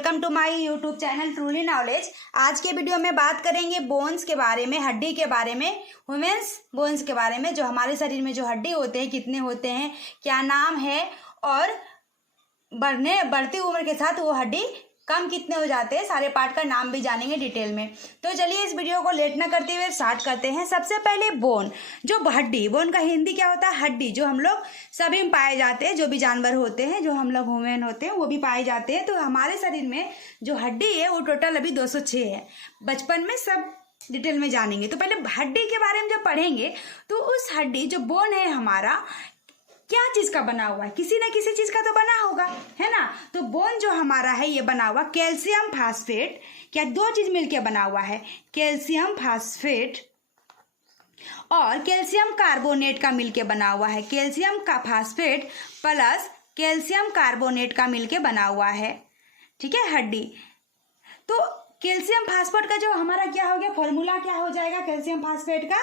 Welcome to my YouTube channel truly knowledge. आज के video में बात करेंगे बोन्स के बारे में, हड्डी के बारे में, ह्यूमन्स बोन्स के बारे में। जो हमारे शरीर में जो हड्डी होते हैं, कितने होते हैं, क्या नाम है, और बढ़ती उम्र के साथ वो हड्डी कम कितने हो जाते हैं, सारे पार्ट का नाम भी जानेंगे डिटेल में। तो चलिए इस वीडियो को लेट न करते हुए स्टार्ट करते हैं। सबसे पहले बोन, जो हड्डी, बोन का हिंदी क्या होता है? हड्डी। जो हम लोग सभी में पाए जाते हैं, जो भी जानवर होते हैं, जो हम लोग ह्यूमन होते हैं वो भी पाए जाते हैं। तो हमारे शरीर में जो हड्डी है वो टोटल अभी 206 है। बचपन में सब डिटेल में जानेंगे। तो पहले हड्डी के बारे में जब पढ़ेंगे तो उस हड्डी जो बोन है हमारा क्या चीज का बना हुआ है, किसी न किसी चीज का तो बना होगा, है ना। तो बोन जो हमारा है ये बना हुआ कैल्शियम फास्फेट, क्या दो चीज मिलके बना हुआ है, कैल्शियम फास्फेट और कैल्शियम कार्बोनेट का मिलके बना हुआ है। कैल्शियम का फास्फेट प्लस कैल्शियम कार्बोनेट का मिलके बना हुआ है, ठीक है, हड्डी। तो कैल्शियम फास्फेट का जो हमारा क्या हो गया, फॉर्मूला क्या हो जाएगा कैल्शियम फास्फेट का,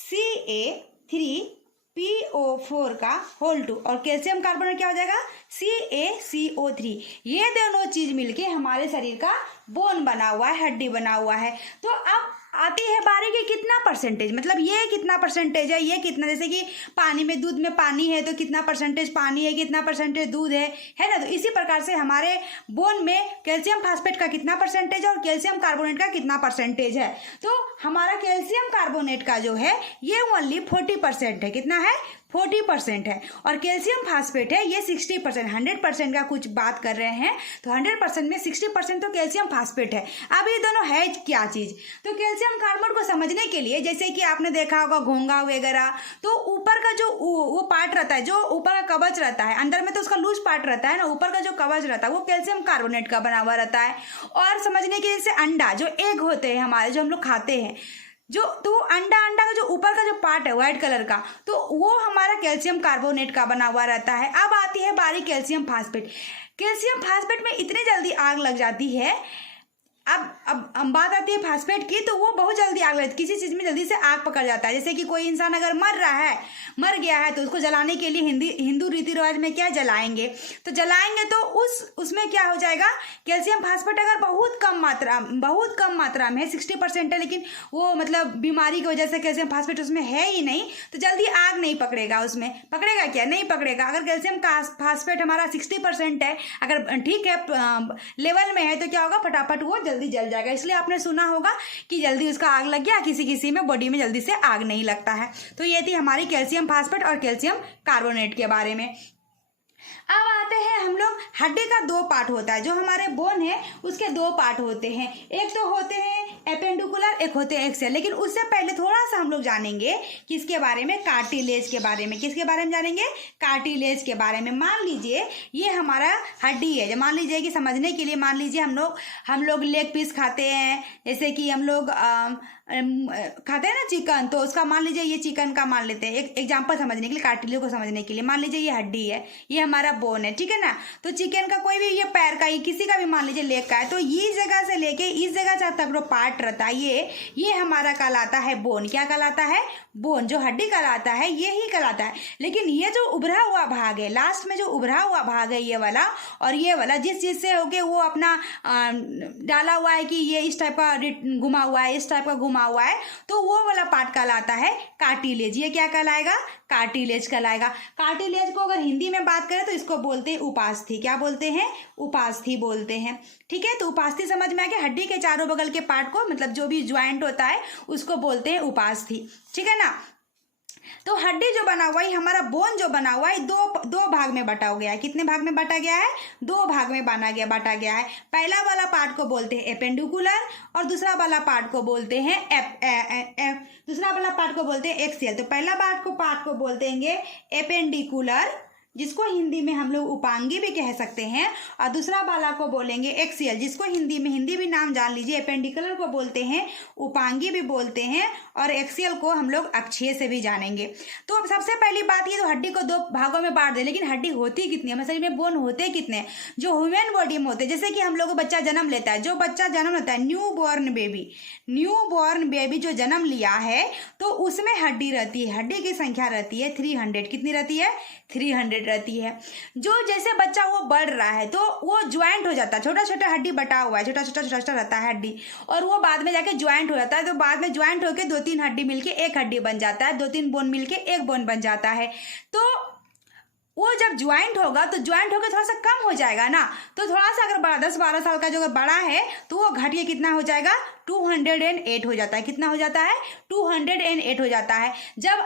CA3PO4 का होल 2, और कैल्शियम कार्बोनेट क्या हो जाएगा, CaCO3। ये दोनों चीज मिलके हमारे शरीर का बोन बना हुआ है, हड्डी बना हुआ है। तो अब आती है बारी की कितना परसेंटेज, मतलब ये कितना परसेंटेज है, ये कितना, जैसे कि पानी में, दूध में पानी है तो कितना परसेंटेज पानी है, कितना परसेंटेज दूध है ना। तो इसी प्रकार से हमारे बोन में कैल्शियम फास्फेट का कितना परसेंटेज है और कैल्शियम कार्बोनेट का कितना परसेंटेज है। तो हमारा कैल्शियम कार्बोनेट का जो है ये ओनली 40% है। कितना है? 40% है। और कैल्शियम फास्फेट है ये 60%, 100% का कुछ बात कर रहे हैं तो 100% में 60% तो कैल्शियम फास्फेट है। अब ये दोनों है क्या चीज? तो कैल्शियम कार्बोनेट को समझने के लिए, जैसे कि आपने देखा होगा घोंघा वगैरह, तो ऊपर का जो वो पार्ट रहता है, जो ऊपर का कवच रहता है, अंदर में तो उसका लूज पार्ट रहता है ना, ऊपर का जो कवच रहता है वो कैल्शियम कार्बोनेट का बना हुआ रहता है। और समझने के लिए, जैसे अंडा, जो एग होते हैं हमारे, जो हम लोग खाते हैं, तो अंडा का जो ऊपर का जो पार्ट है व्हाइट कलर का, तो वो हमारा कैल्शियम कार्बोनेट का बना हुआ रहता है। अब आती है बारी कैल्शियम फास्फेट। कैल्शियम फास्फेट में इतनी जल्दी आग लग जाती है। अब बात आती है फास्फेट की, तो वो बहुत जल्दी आग लगती है, किसी चीज में जल्दी से आग पकड़ जाता है। जैसे कि कोई इंसान अगर मर गया है तो उसको जलाने के लिए हिंदू रीति रिवाज में क्या जलाएंगे, तो जलाएंगे तो उसमें क्या हो जाएगा, कैल्शियम फास्फेट अगर बहुत कम मात्रा में है, 60% है, लेकिन वो मतलब बीमारी की वजह से कैल्शियम फास्फेट उसमें है ही नहीं, तो जल्दी आग नहीं पकड़ेगा। उसमें पकड़ेगा क्या? नहीं पकड़ेगा। अगर कैल्शियम फास्फेट हमारा 60% है, अगर ठीक है लेवल में है, तो क्या होगा, फटाफट वो जल्दी जल जाएगा। इसलिए आपने सुना होगा कि जल्दी उसका आग लग गया, किसी में बॉडी में जल्दी से आग नहीं लगता है। तो ये थी हमारी कैल्शियम फास्फेट और कैल्शियम कार्बोनेट के बारे में। अब आते हैं हम लोग, हड्डी का दो पार्ट होता है, जो हमारे बोन है उसके दो पार्ट होते हैं। एक तो होते हैं एपेंडिकुलर, एक होते हैं एक्सियल। लेकिन उससे पहले थोड़ा सा हम लोग जानेंगे किसके बारे में, कार्टिलेज के बारे में। किसके बारे में जानेंगे? कार्टिलेज के बारे में। मान लीजिए ये हमारा हड्डी है, मान लीजिए कि समझने के लिए, मान लीजिए हम लोग लेग पीस खाते हैं, जैसे कि हम लोग खाते हैं ना चिकन, तो उसका मान लीजिए ये चिकन का मान लेते हैं, एक एग्जांपल समझने के लिए, कार्टिलेज को समझने के लिए। मान लीजिए ये हड्डी है, ये हमारा बोन है, ठीक है ना। तो चिकन का कोई भी, ये पैर का, ये किसी का भी मान लीजिए लेग का है, तो ये जगह से लेके इस जगह तक जो पार्ट रहता है ये हमारा कहलाता है बोन। क्या कहलाता है? बोन। जो हड्डी कहलाता है ये ही कहलाता है। लेकिन ये जो उभरा हुआ भाग है, लास्ट में जो उभरा हुआ भाग है, ये वाला और ये वाला, जिस चीज से होके वो अपना डाला हुआ है कि ये इस टाइप का घुमा हुआ है, इस टाइप का घुमा हुआ है, तो वो वाला पार्ट कहलाता है कार्टिलेज। ये क्या कहलाएगा? कार्टिलेज कहलाएगा। कार्टिलेज को अगर हिंदी में बात करें तो इसको बोलते हैं उपास्थि। क्या बोलते हैं? उपास्थि बोलते हैं, ठीक है। तो उपास्थि समझ में आ गया। हड्डी के चारों बगल के पार्ट को, मतलब जो भी ज्वाइंट होता है उसको बोलते हैं उपास्थि, ठीक है ना। तो हड्डी जो बना हुआ है, हमारा बोन जो बना हुआ है, दो भाग में बटा गया है। कितने भाग में बटा गया है? 2 भाग में बांटा गया है। पहला वाला पार्ट को बोलते हैं एपेंडिकुलर और दूसरा वाला पार्ट को बोलते हैं एक्सियल। तो पहला पार्ट को बोलते हैं एपेंडिकुलर, जिसको हिंदी में हम लोग उपांगी भी कह सकते हैं, और दूसरा वाला को बोलेंगे एक्सियल, जिसको हिंदी भी नाम जान लीजिए। एपेंडिकुलर को बोलते हैं उपांगी भी बोलते हैं, और एक्सियल को हम लोग अक्षीय से भी जानेंगे। तो सबसे पहली बात ये, तो हड्डी को 2 भागों में बांट दे, लेकिन हड्डी होती कितनी है, शरीर में बोन होते कितने? जो ह्यूमन बॉडी में होते, जैसे कि हम लोग बच्चा जन्म लेता है, जो बच्चा जन्म लेता है, न्यू बॉर्न बेबी जो जन्म लिया है, तो उसमें हड्डी रहती है। हड्डी की संख्या रहती है 300। कितनी रहती है? 300 डिवाइडेड रहती है। जो जैसे बच्चा वो बढ़ रहा है तो वो ज्वाइंट हो जाता है, छोटा छोटा हड्डी बटा हुआ है, छोटा छोटा छोटा छोटा रहता है हड्डी, और वो बाद में जाके ज्वाइंट हो जाता है। तो बाद में ज्वाइंट होकर 2-3 हड्डी मिलके एक हड्डी बन जाता है, 2-3 बोन मिलके एक बोन बन जाता है। तो वो जब ज्वाइंट होगा तो ज्वाइंट होकर थोड़ा सा कम हो जाएगा ना, तो थोड़ा सा अगर बड़ा 10-12 साल का जो अगर बड़ा है तो वो घट के कितना हो जाएगा, 208 हो जाता है। कितना हो जाता है, 208 हो जाता है। जब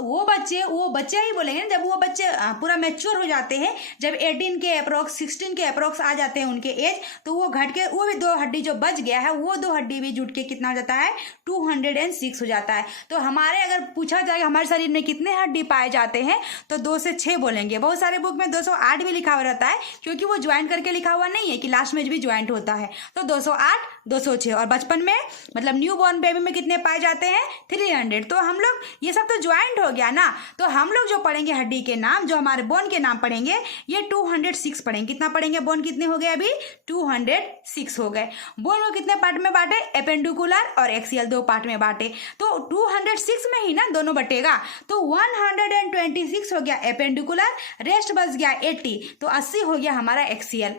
वो बच्चे ही बोलेंगे, जब वो बच्चे पूरा मैच्योर हो जाते हैं, जब 18 के अप्रोक्स 16 के अप्रोक्स आ जाते हैं उनके एज, तो वो घट के वो भी 2 हड्डी जो बच गया है वो 2 हड्डी भी जुट के कितना हो जाता है, 206 हो जाता है। तो हमारे अगर पूछा जाए हमारे शरीर में कितने हड्डी पाए जाते हैं तो 2 से 6 बोलेंगे। बहुत सारे बुक में 208 भी लिखा हुआ रहता है, क्योंकि वो ज्वाइंट करके लिखा हुआ नहीं है कि लास्ट में भी ज्वाइंट होता है। तो 208, 206, और बचपन में मतलब न्यू बॉर्न बेबी में कितने पाए जाते हैं, 300। तो हम लोग ये सब तो ज्वाइंट हो गया ना, तो हम लोग जो पढ़ेंगे हड्डी के नाम, जो हमारे बोन के नाम पढ़ेंगे, ये 206 पढ़ेंगे। कितना पढ़ेंगे, बोन कितने हो गए अभी, 206 हो गए। बोन को कितने पार्ट में बांटे, एपेंडिकुलर और एक्सियल 2 पार्ट में बांटे, तो 206 में ही ना दोनों बटेगा, तो 126 हो गया एपेंडिकुलर, रेस्ट बच गया 80, तो 80 हो गया हमारा एक्सियल।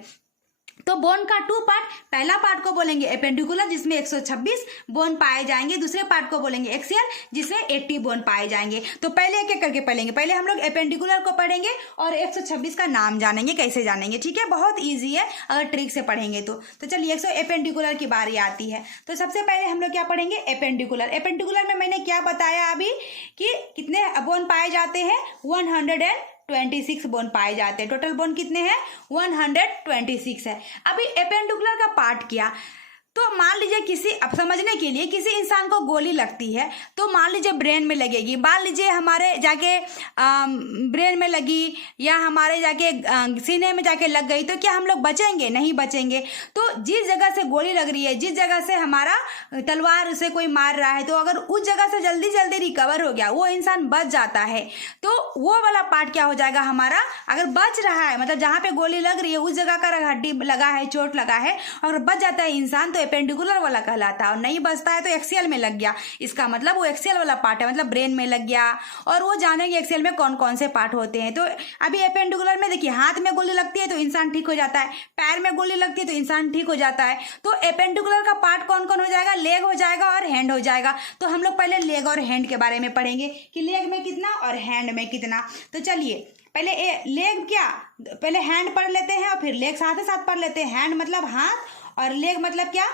तो बोन का 2 पार्ट, पहला पार्ट को बोलेंगे एपेंडिकुलर जिसमें 126 बोन पाए जाएंगे, दूसरे पार्ट को बोलेंगे एक्सियल जिसमें 80 बोन पाए जाएंगे। तो पहले एक एक करके पढ़ेंगे। पहले हम लोग एपेंडिकुलर को पढ़ेंगे और 126 का नाम जानेंगे, कैसे जानेंगे, ठीक है, बहुत ईजी है अगर ट्रिक से पढ़ेंगे तो चलिए एपेंडिकुलर की बारी आती है। तो सबसे पहले हम लोग क्या पढ़ेंगे, एपेंडिकुलर। एपेंडिकुलर में मैंने क्या बताया अभी कि कितने बोन पाए जाते हैं, 126 बोन पाए जाते हैं। टोटल बोन कितने हैं, 126 है। अभी एपेंडिकुलर का पार्ट किया, तो मान लीजिए किसी, अब समझने के लिए, किसी इंसान को गोली लगती है तो मान लीजिए ब्रेन में लगेगी, मान लीजिए हमारे जाके ब्रेन में लगी या हमारे जाके सीने में जाके लग गई, तो क्या हम लोग बचेंगे, नहीं बचेंगे। तो जिस जगह से गोली लग रही है, जिस जगह से हमारा तलवार से कोई मार रहा है, तो अगर उस जगह से जल्दी जल्दी रिकवर हो गया, वो इंसान बच जाता है, तो वो वाला पार्ट क्या हो जाएगा हमारा, अगर बच रहा है, मतलब जहाँ पे गोली लग रही है उस जगह का हड्डी लगा है, चोट लगा है, अगर बच जाता है इंसान तो एपेंडिकुलर वाला कहलाता है, और नहीं बचता है तो एक्सियल में लग गया। इसका मतलब वो एक्सियल वाला पार्ट है, मतलब ब्रेन में लग गया। और वो जानेंगे एक्सियल में कौन कौन से पार्ट होते हैं। तो अभी एपेंडिकुलर में देखिए, हाथ में गोली लगती है तो इंसान ठीक हो जाता है, पैर में गोली लगती है तो इंसान ठीक हो जाता है। तो एपेंडिकुलर का पार्ट कौन कौन हो जाएगा, लेग हो जाएगा और हैंड हो जाएगा। तो हम लोग पहले लेग और हैंड के बारे में पढ़ेंगे कि लेग में कितना और हैंड में कितना। तो चलिए पहले लेग क्या, पहले हैंड पढ़ लेते हैं और फिर लेग साथ ही साथ पढ़ लेते हैं। हैंड मतलब हाथ और लेग मतलब क्या,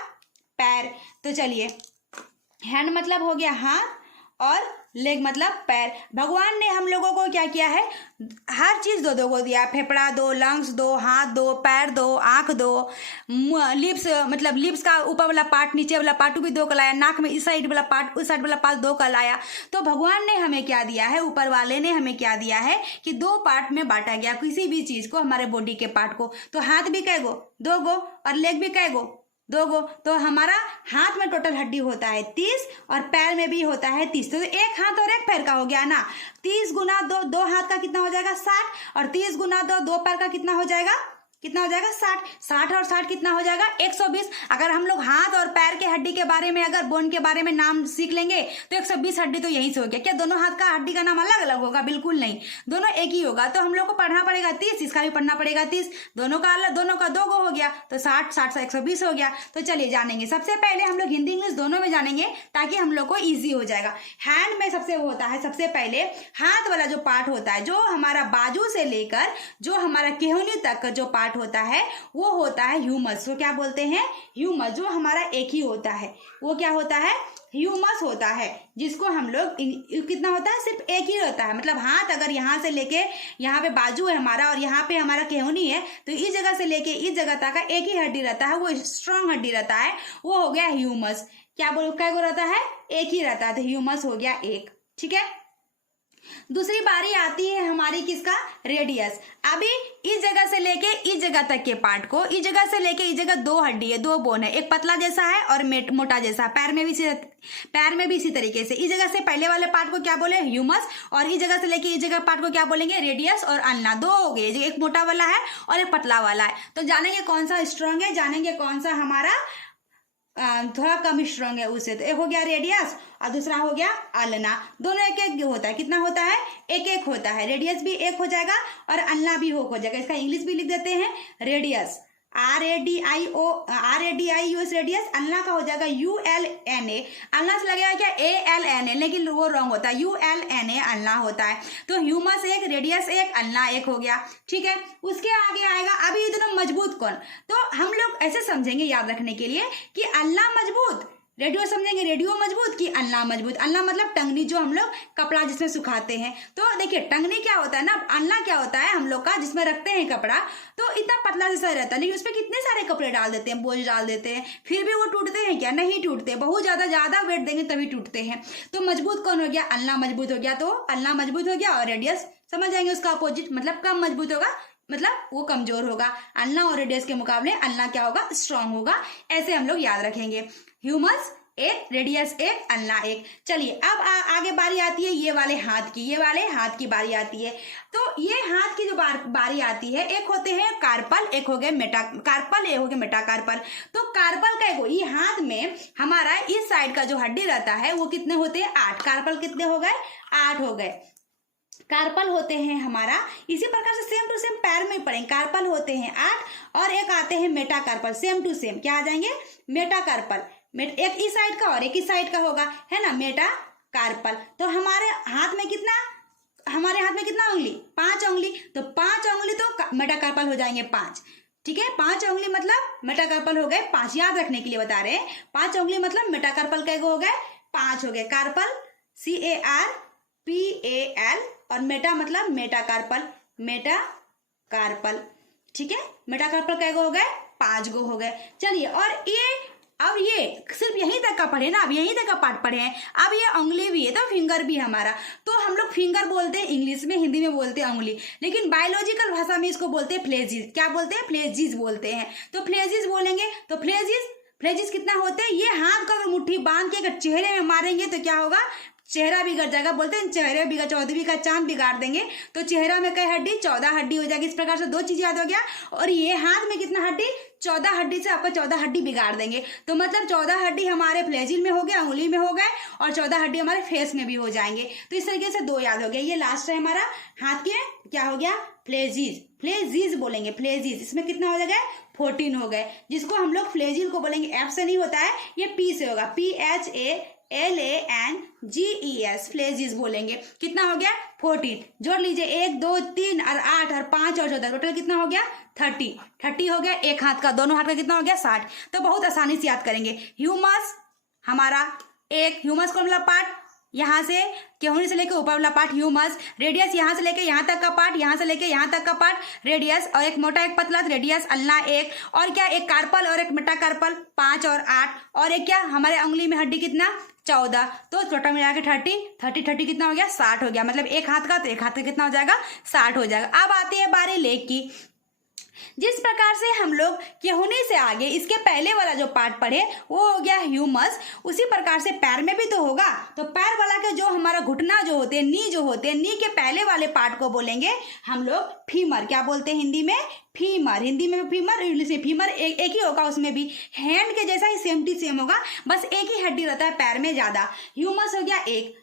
पैर। तो चलिए, हैंड मतलब हो गया हाथ और लेग मतलब पैर। भगवान ने हम लोगों को क्या किया है, हर चीज दो को दिया, फेफड़ा दो, लंग्स दो, हाथ दो, पैर दो, आंख दो, लिप्स मतलब लिप्स का ऊपर वाला पार्ट, नीचे वाला पार्ट भी 2 का लाया, नाक में इस साइड वाला पार्ट, उस साइड वाला पार्ट 2 का लाया। तो भगवान ने हमें क्या दिया है, ऊपर वाले ने हमें क्या दिया है कि 2 पार्ट में बांटा गया किसी भी चीज को, हमारे बॉडी के पार्ट को। तो हाथ भी कैगो, 2 गो, और लेग भी कैगो, 2 गो। तो हमारा हाथ में टोटल हड्डी होता है 30 और पैर में भी होता है 30। तो एक हाथ और एक पैर का हो गया ना, 30 गुना 2, 2 हाथ का कितना हो जाएगा 60, और 30 गुना 2, 2 पैर का कितना हो जाएगा, कितना हो जाएगा 60। 60 और 60 कितना हो जाएगा 120। अगर हम लोग हाथ और पैर के हड्डी के बारे में, अगर बोन के बारे में नाम सीख लेंगे तो 120 हड्डी तो यहीं से हो गया। क्या दोनों हाथ का हड्डी का नाम अलग अलग होगा, बिल्कुल नहीं, दोनों एक ही होगा। तो हम लोग को पढ़ना पड़ेगा 30, इसका भी पढ़ना पड़ेगा 30, दोनों का अलग, दोनों का 2 गो हो गया, तो 60 60 से 120 हो गया। तो चलिए जानेंगे, सबसे पहले हम लोग हिंदी इंग्लिश दोनों में जानेंगे ताकि हम लोग को ईजी हो जाएगा। हैंड में सबसे वो होता है, सबसे पहले हाथ वाला जो पार्ट होता है, जो हमारा बाजू से लेकर जो हमारा केहूनी तक का जो पार्ट होता है वो होता है ह्यूमस। वो क्या बोलते हैं, ह्यूमस। जो हमारा एक ही होता है वो क्या होता है, ह्यूमस होता है, जिसको हम लोग कितना होता है, सिर्फ एक ही होता है। मतलब हाथ अगर यहाँ से लेके यहाँ पे बाजू है हमारा और यहाँ पे हमारा केहूनी है, तो इस जगह से लेके इस जगह तक का एक ही हड्डी रहता है, वो स्ट्रॉन्ग हड्डी रहता है, वो हो गया ह्यूमस। क्या बोलो, क्या रहता है, एक ही रहता है, तो ह्यूमस हो गया एक, ठीक है। दूसरी बारी आती है हमारी किसका, रेडियस। अभी इस जगह से लेके इस जगह तक के पार्ट को, इस जगह से लेके इस जगह 2 हड्डी है, 2 बोन है, एक पतला जैसा है और मोटा जैसा। पैर में भी इसी तरीके से, इस जगह से पहले वाले पार्ट को क्या बोले, ह्यूमस, और इस जगह से लेके इस जगह पार्ट को क्या बोलेंगे, रेडियस और अल्ना। 2 हो गए, एक मोटा वाला है और एक पतला वाला है। तो जानेंगे कौन सा स्ट्रॉन्ग है, जानेंगे कौन सा हमारा थोड़ा कम स्ट्रांग है उससे। तो एक हो गया रेडियस और दूसरा हो गया अल्ना। दोनों एक एक होता है। कितना होता है? एक एक होता है। रेडियस भी एक हो जाएगा और अल्ना भी हो जाएगा। इसका इंग्लिश भी लिख देते हैं रेडियस, RADIUS रेडियस। अल्ना का हो जाएगा ULNA। अल्ना से लगेगा क्या? ALNA, लेकिन वो रॉन्ग होता है, ULNA अल्ना होता है। तो ह्यूमस एक, रेडियस एक, अल्ना एक हो गया। ठीक है, उसके आगे आएगा अभी इतना मजबूत कौन? तो हम लोग ऐसे समझेंगे याद रखने के लिए कि अल्ना मजबूत, रेडियो समझेंगे रेडियो मजबूत कि अल्ला मजबूत। अल्ला मतलब टंगनी, जो हम लोग कपड़ा जिसमें सुखाते हैं। तो देखिए टंगनी क्या होता है ना, अल्ला क्या होता है हम लोग का जिसमें रखते हैं कपड़ा, तो इतना पतला जैसा रहता है, लेकिन उसमें कितने सारे कपड़े डाल देते हैं, बोझ डाल देते हैं, फिर भी वो टूटते हैं क्या? नहीं टूटते। बहुत ज्यादा वेट देंगे तभी टूटते हैं। तो मजबूत कौन हो गया? अल्ला मजबूत हो गया। तो अल्ला मजबूत हो गया और रेडियस समझ जाएंगे उसका अपोजिट, मतलब कम मजबूत होगा, मतलब वो कमजोर होगा। अल्ला और रेडियस के मुकाबले अल्ला क्या होगा? स्ट्रांग होगा। ऐसे हम लोग याद रखेंगे। ह्यूमस एक, रेडियस एक, अल्ला एक। चलिए अब आगे बारी आती है ये वाले हाथ की, ये वाले हाथ की बारी आती है। तो ये हाथ की जो बारी आती है, एक होते हैं कार्पल, एक हो गए मेटाकार्पल, एक हो गए मेटाकार्पल। तो कार्पल का एक, ये हाथ में हमारा इस साइड का जो हड्डी रहता है वो कितने होते हैं? 8। कार्पल कितने हो गए? 8 हो गए। कार्पल होते हैं हमारा, इसी प्रकार से सेम टू सेम पैर में पढ़ेंगे। कार्पल होते हैं 8 और एक आते हैं मेटाकार्पल। सेम टू सेम क्या आ जाएंगे? मेटाकार्पल। एक इस साइड का और एक इस साइड का होगा, है ना, मेटाकार्पल। तो हमारे हाथ में कितना उंगली? 5 उंगली। तो 5 उंगली तो मेटाकार्पल हो जाएंगे 5। ठीक है, 5 उंगली मतलब मेटाकार्पल हो गए 5। याद रखने के लिए बता रहे हैं, 5 उंगली मतलब मेटाकार्पल का हो गए 5 हो गए। कार्पल CARPAL और मेटा मतलब मेटाकार्पल। ठीक है, मेटाकार्पल का हो गए 5 गो हो गए। चलिए, और अब ये सिर्फ यहीं तक का पढ़े ना, अब यहीं तक का पार्ट पढ़े हैं। अब ये उंगली भी है तो फिंगर भी हमारा, तो हम लोग फिंगर बोलते हैं इंग्लिश में, हिंदी में बोलते हैं उंगली, लेकिन बायोलॉजिकल भाषा में इसको बोलते हैं फ्लेजिस। क्या बोलते हैं? फ्लेजिस बोलते हैं। तो फ्लेजिस बोलेंगे तो फ्लेजिस कितना होते हैं? ये हाथ को अगर मुट्ठी बांध के अगर चेहरे में मारेंगे तो क्या होगा? चेहरा बिगड़ जाएगा। बोलते हैं चेहरे बिगड़, चौधरी का चांद बिगाड़ देंगे। तो चेहरा में कई हड्डी? 14 हड्डी हो जाएगी। इस प्रकार से 2 चीज याद हो गया। और ये हाथ में कितना हड्डी? 14 हड्डी से आपका 14 हड्डी बिगाड़ देंगे। तो मतलब 14 हड्डी हमारे फ्लेजिल में हो गया, उंगली में हो गए, और 14 हड्डी हमारे फेस में भी हो जाएंगे। तो इस तरीके से 2 याद हो गया। ये लास्ट है हमारा हाथ के, क्या हो गया? फ्लेजिस बोलेंगे, फ्लेजिस। इसमें कितना हो जाएगा? 14 हो गए, जिसको हम लोग फ्लेजिल को बोलेंगे। F से नहीं होता है, ये P से होगा, PHALANGES, फ्लेजिस बोलेंगे। कितना हो गया? 14। जोड़ लीजिए, 1 2 3 और 8 और 5 और 14, टोटल कितना हो गया? 30 हो गया। एक हाथ का, दोनों हाथ का कितना हो गया? 60। तो बहुत आसानी से याद करेंगे। ह्यूमस हमारा एक, ह्यूमस को मतलब पार्ट यहाँ से केहूनी से लेकर ऊपर वाला पार्ट ह्यूमस, रेडियस यहाँ से लेकर यहाँ तक का पार्ट, यहाँ से लेकर यहाँ तक का पार्ट रेडियस, और एक मोटा एक पतला रेडियस, अल्ना एक, और क्या एक कार्पल और एक मेटाकार्पल 5 और 8, और एक क्या हमारे उंगली में हड्डी कितना? 14। तो टोटल मिला के 30 कितना हो गया? 60 हो गया। मतलब एक हाथ का, तो एक हाथ का कितना हो जाएगा? 60 हो जाएगा। अब आती है बारी लेग की। जिस प्रकार से हम लोग केहूनी से आगे इसके पहले वाला जो पार्ट पढ़े वो हो गया ह्यूमस, उसी प्रकार से पैर में भी तो होगा। तो पैर वाला के जो हमारा घुटना जो होते हैं, नी जो होते हैं, नी के पहले वाले पार्ट को बोलेंगे हम लोग फीमर। क्या बोलते हैं हिंदी में? फीमर। हिंदी में फीमर, इंग्लिश में फीमर। एक ही होगा, उसमें भी हैंड के जैसा ही सेम टू सेम होगा, बस एक ही हड्डी रहता है पैर में ज्यादा। ह्यूमस हो गया एक,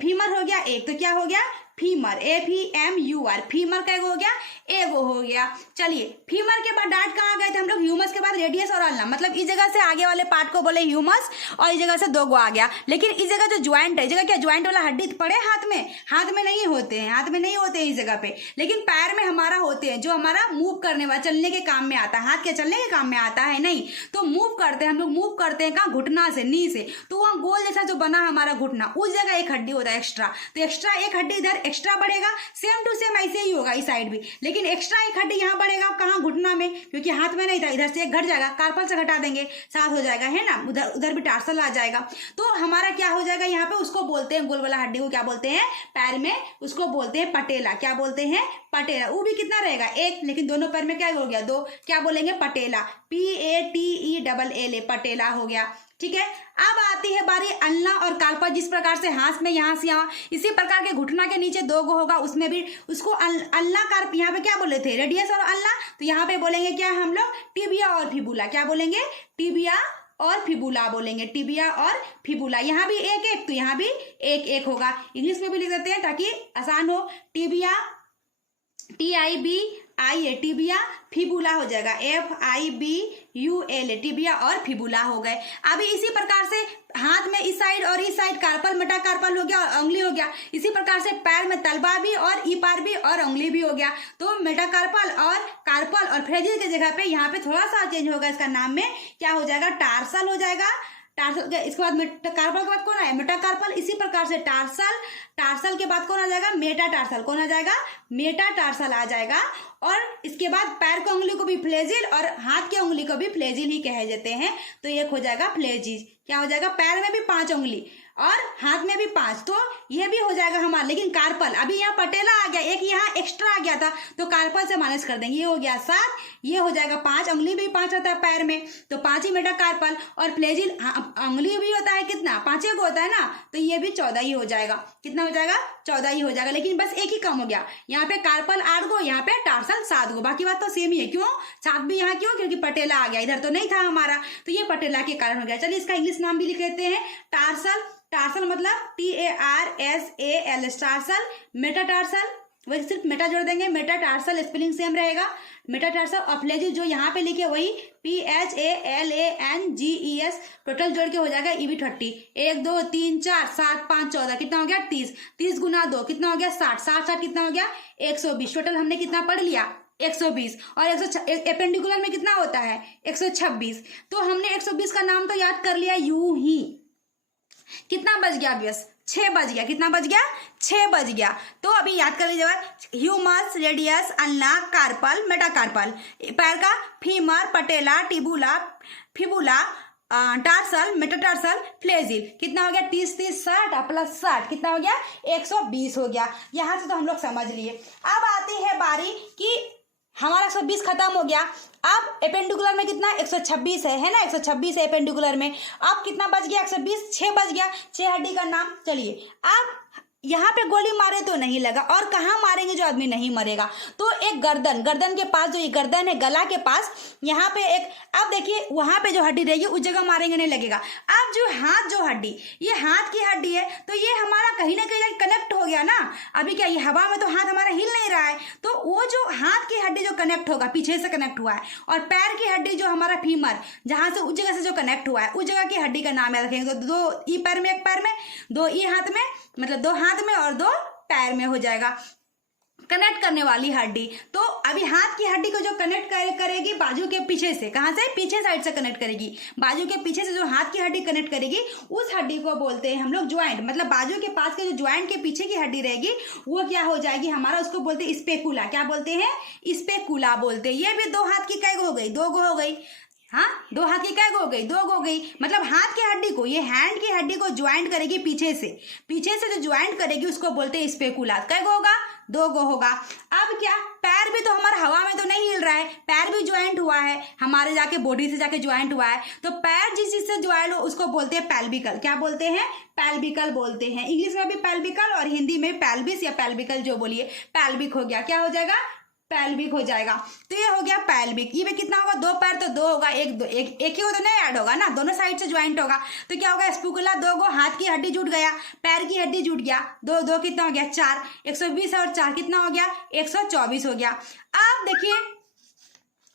फीमर हो गया एक, तो क्या हो गया? Femur, FEMUR। फीमर का एगो हो गया, एगो हो गया। चलिए, फीमर के बाद डायरेक्ट कहाँ गए थे हम लोग? ह्यूमस के बाद रेडियस और अल्ना। मतलब इस जगह से आगे वाले पार्ट को बोले ह्यूमस, और इस जगह से 2 गो आ गया। लेकिन इस जगह जो ज्वाइंट है, इस जगह क्या ज्वाइंट वाला हड्डी पड़े हाथ में? हाथ में नहीं होते हैं, हाथ में नहीं होते हैं इस जगह पे, लेकिन पैर में हमारा होते हैं, जो हमारा मूव करने वाला, चलने के काम में आता है। हाथ के चलने के काम में आता है नहीं, तो मूव करते हैं हम लोग। मूव करते हैं कहाँ? घुटना से, नी से। तो वहाँ गोल जैसा जो बना हमारा घुटना, उस जगह एक हड्डी होता है एक्स्ट्रा। तो एक्स्ट्रा एक हड्डी इधर एक्स्ट्रा बढ़ेगा। सेम टू सेम ऐसे ही होगा इस साइड भी, लेकिन एक्स्ट्रा एक हड्डी यहाँ बढ़ेगा। कहाँ? घुटना में, क्योंकि हाथ में नहीं था, इधर से एक घट जाएगा, कार्पल से घटा देंगे, 7 हो जाएगा, है ना। उधर भी टार्सल आ जाएगा। तो हमारा क्या हो जाएगा यहाँ पे? उसको बोलते हैं गोल वाला हड्डी को क्या बोलते हैं पैर में? उसको बोलते हैं पटेला। क्या बोलते हैं? पटेला। वो भी कितना रहेगा? एक, लेकिन दोनों पैर में क्या हो गया? 2। क्या बोलेंगे? पटेला, PATELLA, पटेला हो गया। ठीक है, अब आती है बारी अल्ना और कार्पल। जिस प्रकार से हाथ में यहाँ से यहाँ, इसी प्रकार के घुटना के नीचे 2 गो होगा, उसमें भी उसको अल्ना कार्प। यहाँ पे क्या बोले थे? रेडियस और अल्ना। तो यहाँ पे बोलेंगे क्या हम लोग? टिबिया और फिबुला। क्या बोलेंगे? टिबिया और फिबुला बोलेंगे, टिबिया और फिबुला। यहाँ भी एक एक, तो यहाँ भी एक एक होगा। इंग्लिश में भी लिख देते हैं ताकि आसान हो। टिबिया, TIBIA, टिबिया, फिबुला हो जाएगा, FIBULA, टिबिया और फिबुला हो गए। अभी इसी प्रकार से हाथ में इस साइड और इस साइड कार्पल, मेटाकार्पल हो गया और उंगली हो गया। इसी प्रकार से पैर में तलवा भी और ईपार भी और उंगली भी हो गया। तो मेटाकार्पल और कार्पल और फ्रेजिल की जगह पे यहाँ पे थोड़ा सा चेंज होगा, इसका नाम में क्या हो जाएगा, टार्सल हो जाएगा। टार्सल, इसके बाद मेटाकार्पल के बाद कौन है, मेटाकार्पल। इसी प्रकार से टार्सल, टार्सल के बाद कौन आ जाएगा, मेटाटार्सल। कौन आ जाएगा, मेटाटार्सल आ जाएगा। और इसके बाद पैर की उंगली को भी फ्लेजिल और हाथ की उंगली को भी फ्लेजिल ही कहे जाते हैं। तो एक हो जाएगा फ्लेजिल। क्या हो जाएगा, पैर में भी 5 उंगली और हाथ में भी 5, तो ये भी हो जाएगा हमारा। लेकिन कार्पल, अभी यहाँ पटेला आ गया, एक यहाँ एक्स्ट्रा आ गया था, तो कार्पल से माइनस कर देंगे। ये हो गया 7, ये हो जाएगा 5, उंगली भी 5 रहता है पैर में, तो 5 ही मेटाकार्पल। और फ्लेजिल उंगली भी होता है कितना, 5 को होता है ना, तो ये भी 14 ही हो जाएगा। कितना हो जाएगा, 14 ही हो जाएगा। लेकिन बस एक ही कम हो गया, यहाँ पे कार्पल 8 गो, यहाँ पे टार्सल 7 गो, बाकी बात तो सेम ही है। क्यों 7 भी यहाँ, क्यों, क्योंकि पटेला आ गया, इधर तो नहीं था हमारा, तो ये पटेला के कारण हो गया। चलिए इसका इंग्लिश नाम भी लिख लेते हैं, टार्सल। टार्सल मतलब TARSAL, टार्सल। मेटाटार्सल, वही सिर्फ मेटा जोड़ देंगे, मेटाटार्सल स्पेलिंग सेम रहेगा, मेटाटार्सल। और फ्लेजिल जो यहाँ पे लिखे वही PHALANGES, टोटल जोड़ के हो जाएगा EB 30। 1 2 3 4 7 5 14, कितना हो गया 30। 30 गुना 2 कितना हो गया 60। 60 कितना हो गया 120। टोटल हमने कितना पढ़ लिया 120। और एपेंडिकुलर में कितना होता है 126। तो हमने 120 का नाम तो याद कर लिया यूं ही। कितना बच गया व्यस, 6 बज गया। कितना बज गया, 6 बज गया। तो अभी याद कर लीजिए, humerus, radius, ulna, carpal, metacarpal. पैर का femur, patella, tibia, fibula, tarsal, metatarsal, phalanges. कितना हो गया 30 30 60 प्लस 60 कितना हो गया 120 हो गया। यहाँ से तो हम लोग समझ लिए। अब आती है बारी कि हमारा 120 खत्म हो गया। अब एपेंडिकुलर में कितना 126 है ना, 126 है एपेंडिकुलर में। अब कितना बच गया 120, 6 बच गया। 6 हड्डी का नाम। चलिए अब यहाँ पे गोली मारे तो नहीं लगा, और कहाँ मारेंगे जो आदमी नहीं मरेगा, तो एक गर्दन, गर्दन के पास जो ये गर्दन है, गला के पास यहाँ पे एक, अब देखिए वहां पे जो हड्डी रहेगी उस जगह मारेंगे नहीं लगेगा। अब जो हाथ, जो हड्डी, ये हाथ की हड्डी है, तो ये हमारा कहीं ना कहीं कनेक्ट हो गया ना। अभी क्या ये हवा में तो हाथ हमारा हिल नहीं रहा है, तो वो जो हाथ की हड्डी जो कनेक्ट होगा, पीछे से कनेक्ट हुआ है, और पैर की हड्डी जो हमारा फीमर, जहां से उस जगह से जो कनेक्ट हुआ है, उस जगह की हड्डी का नाम याद रखेंगे। तो 2 ई पैर में, 1 पैर में, 2 ई हाथ में, मतलब 2 हाथ में और 2 पैर में हो जाएगा कनेक्ट करने वाली हड्डी। तो अभी हाथ की हड्डी को जो कनेक्ट करेगी बाजू के पीछे से, कहां से, पीछे साइड से कनेक्ट करेगी, बाजू के पीछे से जो हाथ की हड्डी कनेक्ट करेगी उस हड्डी को बोलते हैं हम लोग ज्वाइंट। मतलब बाजू के पास के जो ज्वाइंट के पीछे की हड्डी रहेगी वो क्या हो जाएगी हमारा, उसको बोलते हैं स्पेकुला। क्या बोलते हैं, स्पेकुला बोलते हैं। ये भी 2 हाथ की कै गो हो गई, 2 गो हो गई। हाँ 2 हाथ की कै गो हो गई, 2 गो हो गई। मतलब हाथ की हड्डी को, ये हैंड की हड्डी को ज्वाइंट करेगी पीछे से, पीछे से जो ज्वाइंट करेगी उसको बोलते हैं स्पेकुला। कै गो होगा, 2 गो होगा। अब क्या, पैर भी तो हमारा हवा में तो नहीं हिल रहा है, पैर भी ज्वाइंट हुआ है हमारे, जाके बॉडी से जाके ज्वाइंट हुआ है। तो पैर जिस चीज से ज्वाइंट हो उसको बोलते हैं पैल्विकल। क्या बोलते हैं, पैल्विकल बोलते हैं। इंग्लिश में भी पैल्विकल और हिंदी में पैल्विस या पैल्विकल जो बोलिए, पैल्विक हो गया। क्या हो जाएगा, पैल्विक हो जाएगा। तो ये हो गया पैल्विक। ये में कितना होगा, 2 पैर तो 2 होगा, एक ही हो तो नहीं ऐड होगा ना, दोनों साइड से ज्वाइंट होगा। तो क्या होगा, स्पेकुला 2 गो, हाथ की हड्डी जुट गया, पैर की हड्डी जुट गया, 2 2 कितना हो गया 4, 120 और 4 कितना हो गया 124 हो गया। अब देखिए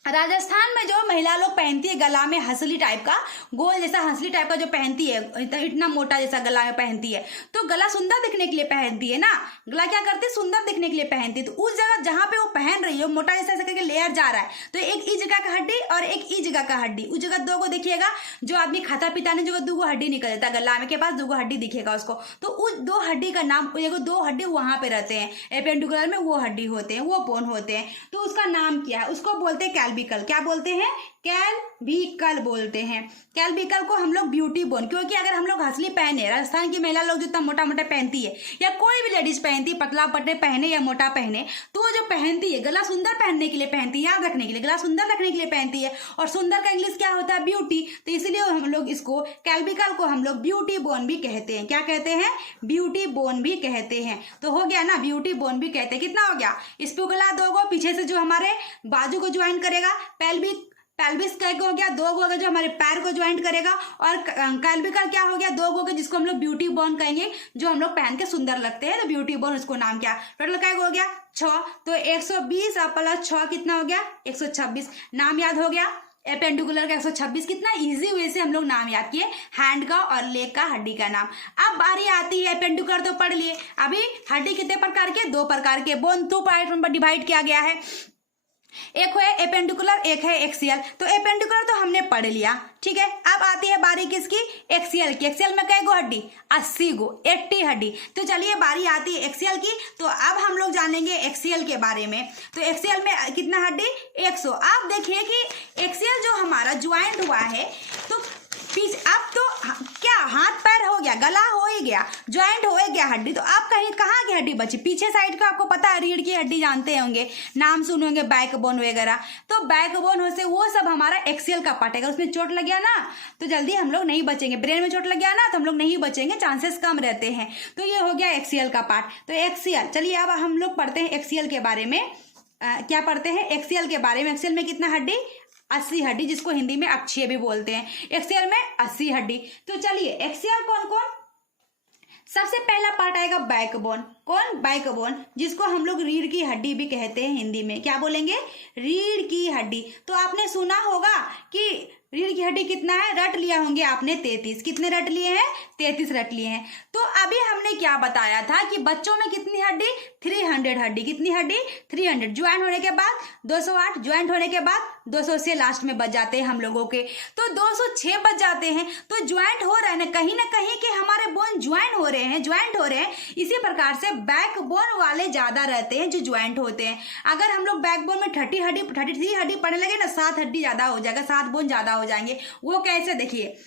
राजस्थान में जो महिला लोग पहनती है गला में हंसली टाइप का, गोल जैसा हंसली टाइप का जो पहनती है, इतना मोटा जैसा गला में पहनती है, तो गला सुंदर दिखने के लिए पहनती है ना। गला क्या करती है, सुंदर दिखने के लिए पहनती है। तो उस जगह जहां पे वो पहन रही है मोटा जैसा ऐसा करके लेयर जा रहा है, तो एक इस जगह का हड्डी और एक इस जगह का हड्डी, उस जगह 2 को देखिएगा। जो आदमी खाता पीता नहीं, जो 2 गो हड्डी निकल जाता है गला में के पास, 2 गो हड्डी दिखेगा उसको, तो उस 2 हड्डी का नाम, 2 हड्डी वहां पे रहते हैं एपेंडिकुलर में, वो हड्डी होते हैं, वो बोन होते हैं। तो उसका नाम क्या है, उसको बोलते हैं कैल्विकल। क्या बोलते हैं, कैल्विकल बोलते हैं। कैल्विकल को हम लोग ब्यूटी बोन, क्योंकि अगर हम लोग हंसली पहने, राजस्थान की महिला लोग जितना मोटा मोटा पहनती है, या कोई भी लेडीज पहनती है, पतला पट्टे पहने या मोटा पहने, तो वो जो पहनती है गला सुंदर पहनने के लिए पहनती है, याद रखने के लिए, गला सुंदर रखने के लिए पहनती है। और सुंदर का इंग्लिश क्या होता है, ब्यूटी। तो इसलिए हम लोग इसको, कैल्विकल को हम लोग ब्यूटी बोन भी कहते हैं। क्या कहते हैं, ब्यूटी बोन भी कहते हैं। तो हो गया ना, ब्यूटी बोन भी कहते हैं। कितना हो गया, स्पेकुला 2 गो, पीछे से जो हमारे बाजू को ज्वाइन करेगा, पैल्विक, पेल्विस का हो गया, 2 गो का जो हमारे पैर को ज्वाइंट करेगा, और कैल्विकल क्या हो गया, 2 गो का जिसको हम लोग ब्यूटी बोन कहेंगे, जो हम लोग पहन के सुंदर लगते हैं, तो ब्यूटी बोन उसको नाम क्या, टोटल क्या हो गया 6। तो 120 प्लस 6 कितना हो गया 126। नाम याद हो गया एपेंडिकुलर का 126। कितना इजी वे से हम लोग नाम याद किए, हैंड का और लेग का हड्डी का नाम। अब बारी आती है एपेंडिकुलर, तो पढ़ लिए। अभी हड्डी कितने प्रकार के, 2 प्रकार के, बोन 2 पार्ट में डिवाइड किया गया है, एक है एपेंडिकुलर, एक है एक्सियल। तो एपेंडिकुलर तो हमने पढ़ लिया, ठीक है। अब आती है बारी किसकी, एक्सियल की। एक्सियल में कै गो हड्डी, 80 गो, 80 हड्डी। तो चलिए बारी आती है एक्सियल की। तो अब हम लोग जानेंगे एक्सियल के बारे में। तो एक्सियल में कितना हड्डी, 100। आप देखिए कि एक्सियल जो हमारा ज्वाइंट हुआ है, तो अब तो क्या हाथ पैर हो गया, गला हो ही गया, ज्वाइंट हो ही गया हड्डी। तो आप कहीं कहाँ की हड्डी बची, पीछे साइड का आपको पता है, रीढ़ की हड्डी जानते होंगे, नाम सुने होंगे, बैकबोन वगैरह। तो बैकबोन हो से वो सब हमारा एक्सियल का पार्ट है। अगर उसमें चोट लग गया ना तो जल्दी हम लोग नहीं बचेंगे, ब्रेन में चोट लग गया ना तो हम लोग नहीं बचेंगे, चांसेस कम रहते हैं। तो ये हो गया एक्सियल का पार्ट। तो एक्सियल, चलिए अब हम लोग पढ़ते हैं एक्सियल के बारे में। क्या पढ़ते हैं एक्सियल के बारे में। एक्सियल में कितना हड्डी, 80 हड्डी, जिसको हिंदी में अक्षीय भी बोलते हैं। एक्सियल में 80 हड्डी। तो चलिए एक्सियल कौन कौन, सबसे पहला पार्ट आएगा बैकबोन। कौन, बैकबोन, जिसको हम लोग रीढ़ की हड्डी भी कहते हैं, हिंदी में क्या बोलेंगे, रीढ़ की हड्डी। तो आपने सुना होगा कि रीढ़ की हड्डी कितना है, रट लिया होंगे आपने 33। कितने रट लिए हैं, 33 रट लिए हैं। तो अभी हमने क्या बताया था कि बच्चों में कितनी हड्डी, 300 हड्डी। कितनी हड्डी, 300। ज्वाइंट होने के बाद 208, ज्वाइंट होने के बाद 200 से लास्ट में बच जाते हैं हम लोगों के, तो 206 बच जाते हैं। तो ज्वाइंट हो रहा है ना कहीं के हमारे बोन ज्वाइंट हो रहे हैं, ज्वाइंट हो रहे हैं। इसी प्रकार से बैकबोन वाले ज्यादा रहते हैं जो ज्वाइंट होते हैं। अगर हम लोग बैकबोन में 33 हड्डी पढ़ने लगे ना, 7 हड्डी ज्यादा हो जाएगा, 7 बोन ज्यादा हो जाएंगे। वो कैसे, देखिए,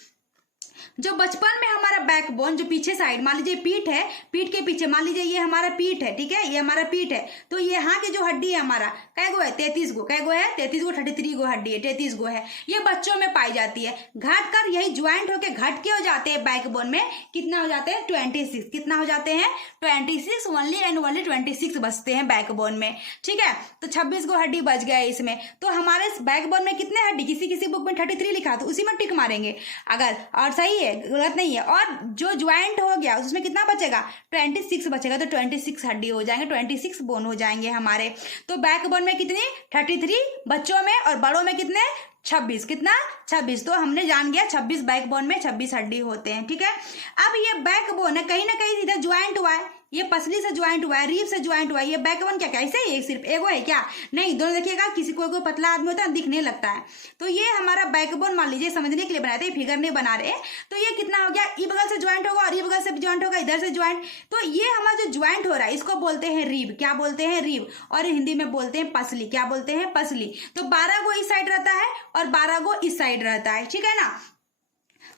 जो बचपन में हमारा बैकबोन जो पीछे साइड, मान लीजिए पीठ है, पीठ के पीछे मान लीजिए ये हमारा पीठ है, ठीक है, ये हमारा पीठ है। तो यहाँ की जो हड्डी है हमारा कै गो है, 33 गो। कै गो है, 33 गो, 33 गो हड्डी है, 33 गो है। ये बच्चों में पाई जाती है। घट कर यही ज्वाइंट होके घट के हो जाते हैं बैकबोन में, कितना हो जाते हैं, 26। कितना हो जाते हैं, 26। ओनली एंड ओनली 26 बचते हैं बैकबोन में, ठीक है। तो 26 गो हड्डी बच गया इसमें। तो हमारे बैकबोन में कितने हड्डी, किसी बुक में 33 लिखा तो उसी में टिक मारेंगे अगर, और सही है, गलत नहीं है। और जो ज्वाइंट हो गया उसमें कितना बचेगा, 26 बचेगा। तो 26 हड्डी हो जाएंगे, 26 बोन हो जाएंगे हमारे। तो बैकबोन में कितनी, 33 बच्चों में, और बड़ों में कितने, 26। कितना, 26। तो हमने जान गया 26 बैकबोन में 26 हड्डी होते हैं, ठीक है। अब ये बैकबोन है, कहीं ना कहीं इधर ज्वाइंट हुआ है, ये पसली से ज्वाइंट हुआ है, रीफ से ज्वाइंट हुआ है। ये बैकबोन क्या कैसे है, एक सिर्फ एगो है क्या, नहीं, दोनों। देखिएगा किसी कोई पतला आदमी होता है दिखने लगता है। तो ये हमारा बैकबोन मान लीजिए, समझने के लिए बनाते हैं, फिगर नहीं बना रहे। तो ये कितना हो गया, ई बगल से ज्वाइंट होगा और ई बगल से ज्वाइंट होगा, इधर से ज्वाइंट। तो ये हमारा जो ज्वाइंट हो रहा है इसको बोलते हैं रीब। क्या बोलते हैं, रीब। और हिंदी में बोलते हैं पसली। क्या बोलते हैं, पसली। तो 12 गो इस साइड रहता है और 12 गो इस साइड रहता है, ठीक है ना।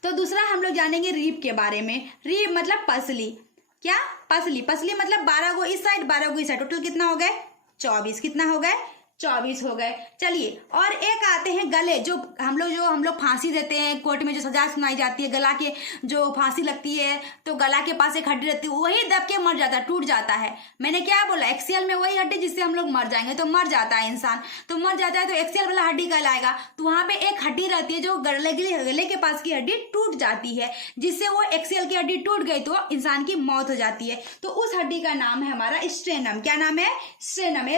तो दूसरा हम लोग जानेंगे रीब के बारे में। रीब मतलब पसली। क्या, पसली। पसली मतलब 12 गो इस साइड, 12 गो इस साइड, टोटल कितना हो गए, 24। कितना हो गए, 24 हो गए। चलिए, और एक आते हैं गले, जो हम लोग फांसी देते हैं कोर्ट में, जो सजा सुनाई जाती है, गला के जो फांसी लगती है, तो गला के पास एक हड्डी रहती है, वही दब के मर जाता है, टूट जाता है। मैंने क्या बोला, एक्सियल में वही हड्डी जिससे हम लोग मर जाएंगे, तो मर जाता है इंसान, तो मर जाता है, तो एक्सियल वाला हड्डी कहलाएगा। तो वहां पे एक हड्डी रहती है जो गले के पास की हड्डी टूट जाती है, जिससे वो एक्सियल की हड्डी टूट गई तो इंसान की मौत हो जाती है। तो उस हड्डी का नाम है हमारा स्ट्रेनम। क्या नाम है, स्ट्रेनम।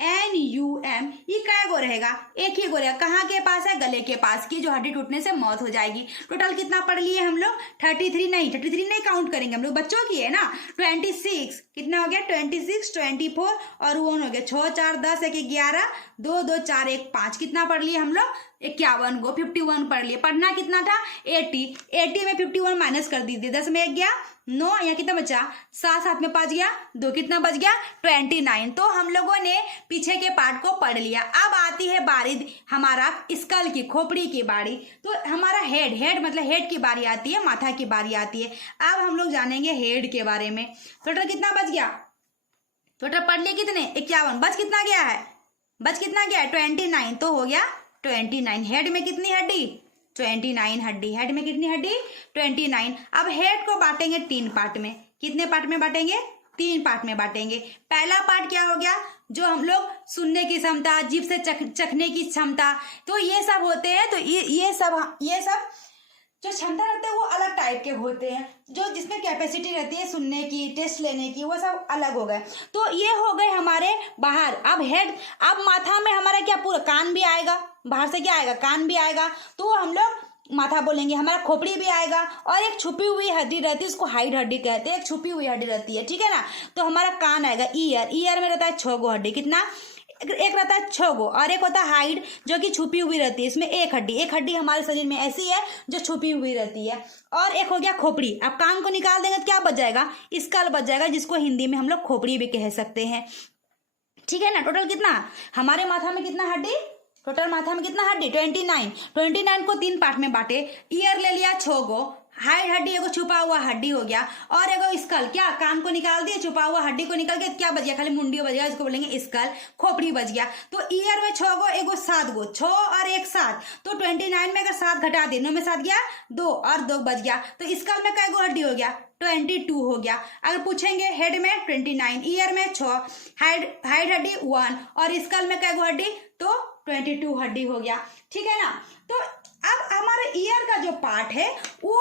STERNUM। ये क्या गो रहेगा, एक ही गो रहेगा। कहाँ के पास है, गले के पास की, जो हड्डी टूटने से मौत हो जाएगी। टोटल कितना पढ़ लिए हम लोग, 33 नहीं काउंट करेंगे हम लोग, बच्चों की है ना। 26 कितना हो गया, 26, 24 और 1 हो गया, 6 4 10 1 11 2 2 4 1 5। कितना पढ़ लिए हम लोग, 51 गो, 51 पढ़ लिए। पढ़ना कितना था, 80 में 51 माइनस कर दीजिए, 10 में 1 गया 9, यहाँ कितना बचा, 7 7 में 5 गया 2, कितना बच गया, 29। तो हम लोगों ने पीछे के पार्ट को पढ़ लिया। अब आती है बारी हमारा स्कल की, खोपड़ी की बारी। तो हमारा हेड मतलब हेड की बारी आती है, माथा की बारी आती है। अब हम लोग जानेंगे हेड के बारे में। टोटल कितना बच गया, टोटल पढ़ लिए कितने, 51। बच कितना गया है, 29। तो हो गया 29। हेड में कितनी हड्डी, 29 हड्डी। हेड में कितनी हड्डी, 29। अब हेड को बांटेंगे 3 पार्ट में। कितने पार्ट में बांटेंगे, 3 पार्ट में बांटेंगे। पहला पार्ट क्या हो गया, जो हम लोग सुनने की क्षमता, जीभ से चखने की क्षमता, तो ये सब होते हैं। तो ये सब जो क्षमता रहते हैं वो अलग टाइप के होते हैं। जो जिसमें कैपेसिटी रहती है सुनने की, टेस्ट लेने की, वो सब अलग हो गए। तो ये हो गए हमारे बाहर। अब हेड, अब माथा में हमारा क्या, पूरा कान भी आएगा, बाहर से क्या आएगा, कान भी आएगा, तो हम लोग माथा बोलेंगे। हमारा खोपड़ी भी आएगा, और एक छुपी हुई हड्डी रहती है, उसको हाइड हड्डी कहते हैं, एक छुपी हुई हड्डी रहती है, ठीक है ना। तो हमारा कान आएगा, ईयर में रहता है 6 गो हड्डी, कितना, एक रहता है 6 गो, और एक होता है हाइड जो कि छुपी हुई रहती है, इसमें एक हड्डी हमारे शरीर में ऐसी है जो छुपी हुई रहती है। और एक हो गया खोपड़ी। अब कान को निकाल देंगे तो क्या बच जाएगा, स्कल बच जाएगा, जिसको हिंदी में हम लोग खोपड़ी भी कह सकते हैं, ठीक है ना। टोटल कितना हमारे माथा में, कितना हड्डी, टोटल माथा में कितना हड्डी, 29 को 3 पार्ट में बांटे। ईयर ले लिया 6 गो, हाइड हड्डी एगो छुपा हुआ हड्डी हो गया, और एगो स्कल, क्या, कान को निकाल दिए, छुपा हुआ हड्डी को निकाल के क्या बच गया, खाली मुंडी बच गया, इसको बोलेंगे स्कल, खोपड़ी बच गया। तो ईयर में 6 गो, एगो 7 गो, 6 और 1 7, तो 29 में अगर 7 घटा दिए, 9 में 7 गया 2, और 2 बच गया। तो स्कल में कै गो हड्डी हो गया, 22 हो गया। अगर पूछेंगे हेड में 29, ईयर में 6, हाइड हड्डी 1, और स्कल में कै गो हड्डी, तो 22 हड्डी हो गया, ठीक है ना। तो अब हमारे ईयर का जो पार्ट है, वो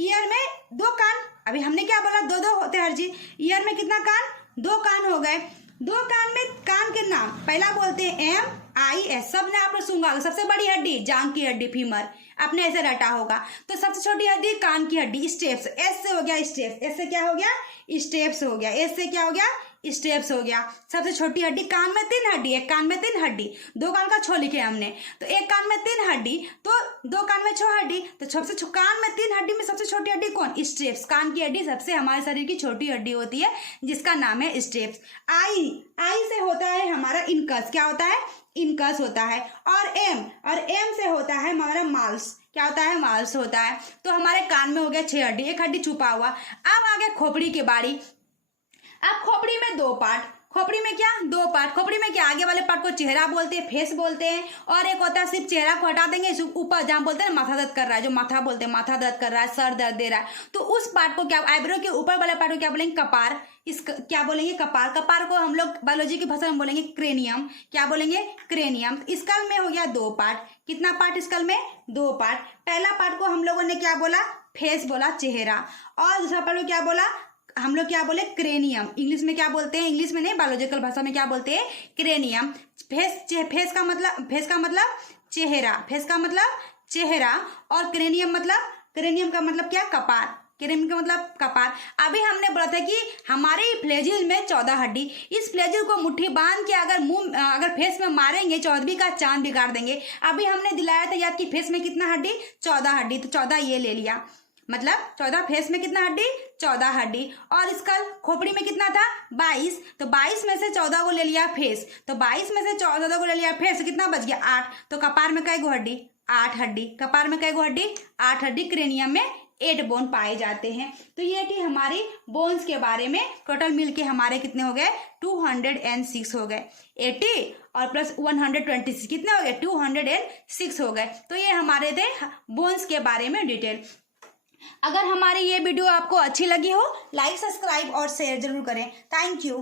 ईयर में 2 कान, अभी हमने क्या बोला, 2 होते हैं हर चीज। ईयर में कितना कान, 2 कान हो गए। 2 कान में कान के नाम पहला बोलते हैं MIS, सबने आप लोग सुना होगा। सबसे बड़ी हड्डी जांघ की हड्डी, फीमर, आपने ऐसे रटा होगा। तो सबसे छोटी हड्डी कान की हड्डी, स्टेप्स, एस से हो गया स्टेप्स, एस से क्या हो गया, स्टेप्स हो गया, एस से क्या हो गया, स्टेप्स हो गया। सबसे छोटी हड्डी, कान में 3 हड्डी, एक कान में 3 हड्डी, 2 कान का 6 लिखे हमने, तो एक कान में 3 हड्डी, तो 2 कान में 6 हड्डी, तो सबसे कान में 3 हड्डी में सबसे छोटी हड्डी कौन, स्टेप्स। कान की हड्डी सबसे हमारे शरीर की छोटी हड्डी होती है, जिसका नाम है स्टेप्स। आई से होता है हमारा इनकस, क्या होता है, इनकस होता है। और एम से होता है हमारा माल्स, क्या होता है, माल्स होता है। तो हमारे कान में हो गया 6 हड्डी, एक हड्डी छुपा हुआ। अब आ गया खोपड़ी की बारी। अब खोपड़ी में 2 पार्ट, खोपड़ी में क्या, 2 पार्ट। खोपड़ी में क्या, आगे वाले पार्ट को चेहरा बोलते हैं, फेस बोलते हैं, और एक होता है सिर्फ चेहरा को हटा देंगे, ऊपर जहाँ बोलते हैं माथा दर्द कर रहा है, जो माथा बोलते हैं, माथा दर्द कर रहा है, सर दर्द दे रहा है, तो उस पार्ट को क्या, आईब्रो के ऊपर वाले पार्ट को क्या बोलेंगे, कपार। क्या बोलेंगे, कपार। कपार को हम लोग बायोलॉजी की भाषा में बोलेंगे क्रेनियम, क्या बोलेंगे, क्रेनियम। स्कल में हो गया 2 पार्ट, कितना पार्ट स्कल में, 2 पार्ट। पहला पार्ट को हम लोगों ने क्या बोला, फेस बोला, चेहरा, और दूसरा पार्ट को क्या बोला, हम लोग क्या बोले, क्रेनियम। इंग्लिश में क्या बोलते हैं, इंग्लिश में नहीं, बायोलॉजिकल भाषा में क्या बोलते हैं, क्रेनियम। फेस का मतलब चेहरा, फेस का मतलब चेहरा, और क्रेनियम का मतलब क्या, कपार। क्रेनियम का मतलब कपार। अभी हमने बोला था कि हमारे फ्लैजिल में 14 हड्डी, इस फ्लैजिल को मुट्ठी बांध के अगर फेस में मारेंगे 14वीं का चांद बिगाड़ देंगे। अभी हमने दिलाया था याद कि फेस में कितना हड्डी, 14 हड्डी, तो 14 ये ले लिया, मतलब 14। फेस में कितना हड्डी, 14 हड्डी। और स्कल, खोपड़ी में कितना था, 22, तो 22 में से 14 को ले लिया फेस, तो 22 में से 14 को ले लिया फेस, तो कितना बच गया, 8। तो कपार में कै गो हड्डी, 8 हड्डी। कपार में कै गो हड्डी, 8 हड्डी। क्रेनियम में 8 बोन पाए जाते हैं। तो ये थी हमारी बोन्स के बारे में। टोटल मिलके हमारे कितने हो गए, 206 हो गए। 80 और प्लस 126 कितने हो गए, 206 हो गए। तो ये हमारे थे बोन्स के बारे में डिटेल। अगर हमारी ये वीडियो आपको अच्छी लगी हो, लाइक, सब्सक्राइब और शेयर जरूर करें। Thank you.